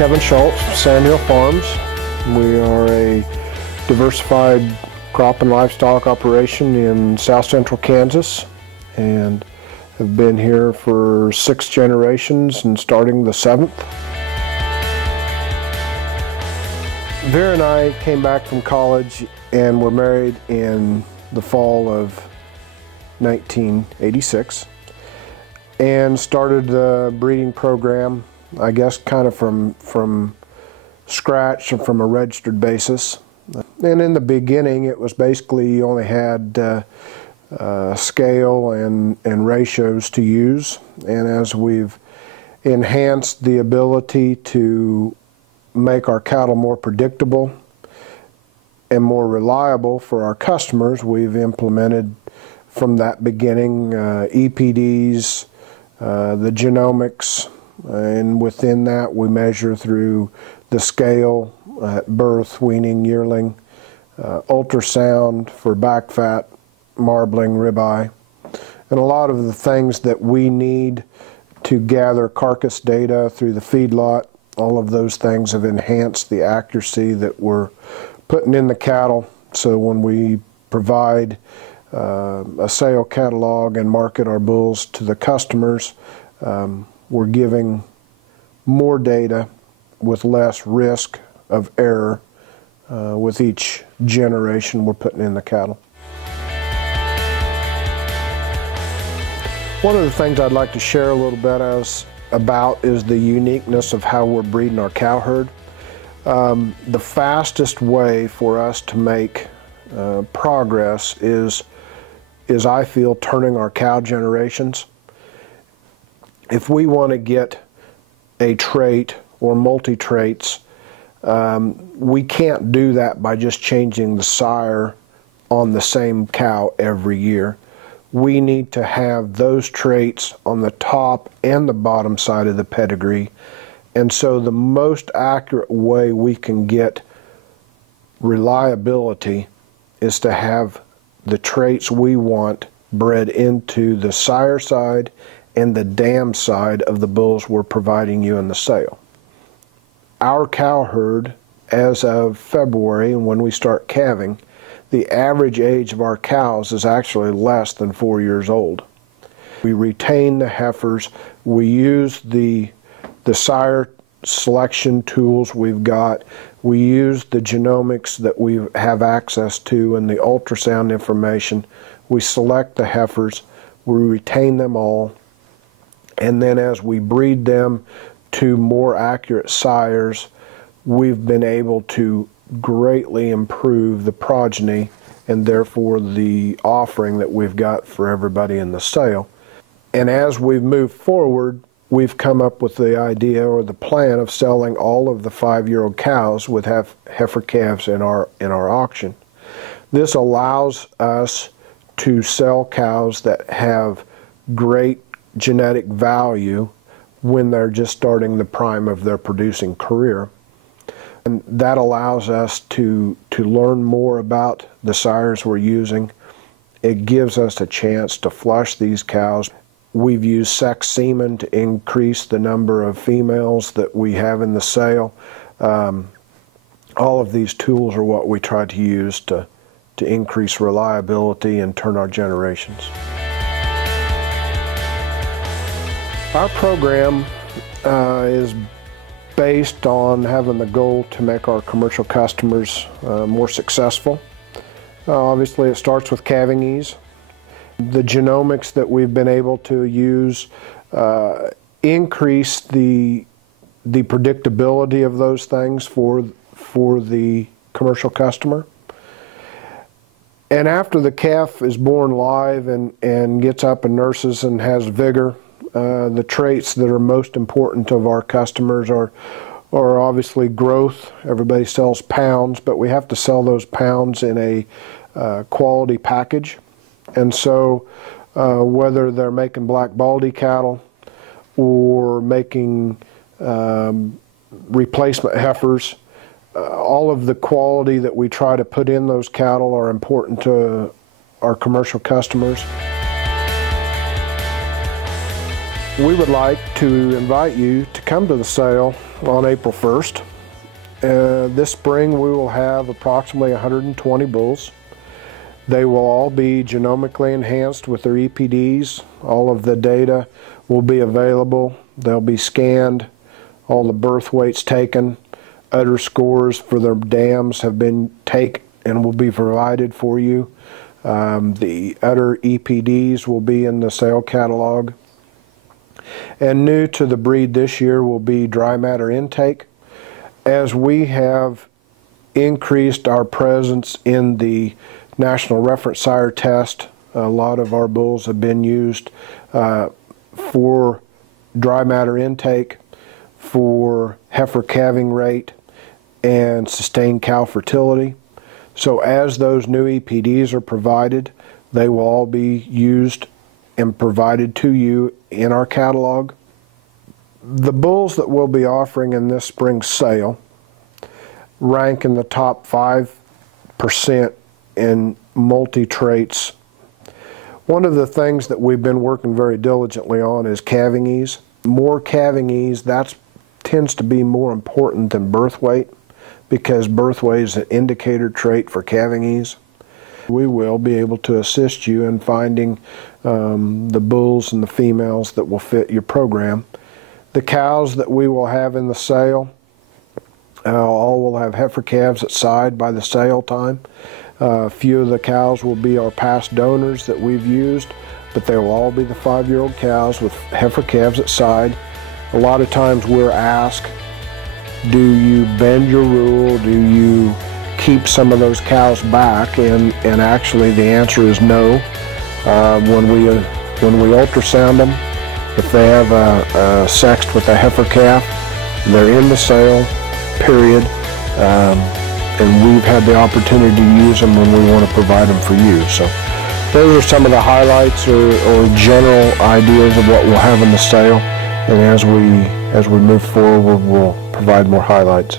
Kevin Schultz of Sandhill Farms. We are a diversified crop and livestock operation in south central Kansas and have been here for 6 generations and starting the 7th. Vera and I came back from college and were married in the fall of 1986 and started the breeding program, I guess kind of from scratch and from a registered basis. And in the beginning it was basically you only had scale and ratios to use, and as we've enhanced the ability to make our cattle more predictable and more reliable for our customers, we've implemented from that beginning EPDs, the genomics, and within that we measure through the scale at birth, weaning, yearling, ultrasound for back fat, marbling, ribeye, and a lot of the things that we need to gather carcass data through the feedlot. All of those things have enhanced the accuracy that we're putting in the cattle, so when we provide a sale catalog and market our bulls to the customers, we're giving more data with less risk of error with each generation we're putting in the cattle. One of the things I'd like to share a little bit about is the uniqueness of how we're breeding our cow herd. The fastest way for us to make progress is I feel turning our cow generations. If we want to get a trait or multi-traits, we can't do that by just changing the sire on the same cow every year. We need to have those traits on the top and the bottom side of the pedigree, and so the most accurate way we can get reliability is to have the traits we want bred into the sire side and the dam side of the bulls we're providing you in the sale. Our cow herd, as of February, and when we start calving, the average age of our cows is actually less than 4 years old. We retain the heifers. We use the sire selection tools we've got. We use the genomics that we have access to and the ultrasound information. We select the heifers. We retain them all. And then as we breed them to more accurate sires, we've been able to greatly improve the progeny and therefore the offering that we've got for everybody in the sale. And as we've moved forward, we've come up with the idea or the plan of selling all of the 5-year-old cows with heifer calves in our auction. This allows us to sell cows that have great genetic value when they're just starting the prime of their producing career. And that allows us to learn more about the sires we're using. It gives us a chance to flush these cows. We've used sex semen to increase the number of females that we have in the sale. All of these tools are what we try to use to increase reliability and turn our generations. Our program is based on having the goal to make our commercial customers more successful. Obviously it starts with calving ease. The genomics that we've been able to use increase the predictability of those things for the commercial customer. And after the calf is born live and gets up and nurses and has vigor, the traits that are most important of our customers are obviously growth. Everybody sells pounds, but we have to sell those pounds in a quality package. And so whether they're making black baldy cattle or making replacement heifers, all of the quality that we try to put in those cattle are important to our commercial customers. We would like to invite you to come to the sale on April 1st. This spring we will have approximately 120 bulls. They will all be genomically enhanced with their EPDs. All of the data will be available. They'll be scanned, all the birth weights taken, udder scores for their dams have been taken and will be provided for you. The udder EPDs will be in the sale catalog. And new to the breed this year will be dry matter intake. As we have increased our presence in the National Reference Sire Test, a lot of our bulls have been used for dry matter intake, for heifer calving rate, and sustained cow fertility. So as those new EPDs are provided, they will all be used and provided to you in our catalog. The bulls that we'll be offering in this spring sale rank in the top 5% in multi-traits. One of the things that we've been working very diligently on is calving ease. More calving ease, that tends to be more important than birth weight, because birth weight is an indicator trait for calving ease. We will be able to assist you in finding the bulls and the females that will fit your program. The cows that we will have in the sale, all will have heifer calves at side by the sale time. A few of the cows will be our past donors that we've used, but they will all be the 5-year-old cows with heifer calves at side. A lot of times we're asked, do you bend your rule? Do you keep some of those cows back? And actually the answer is no. When we ultrasound them, if they have a sexed with a heifer calf, they're in the sale, period. And we've had the opportunity to use them when we want to provide them for you. So those are some of the highlights or general ideas of what we'll have in the sale. And as we move forward, we'll provide more highlights.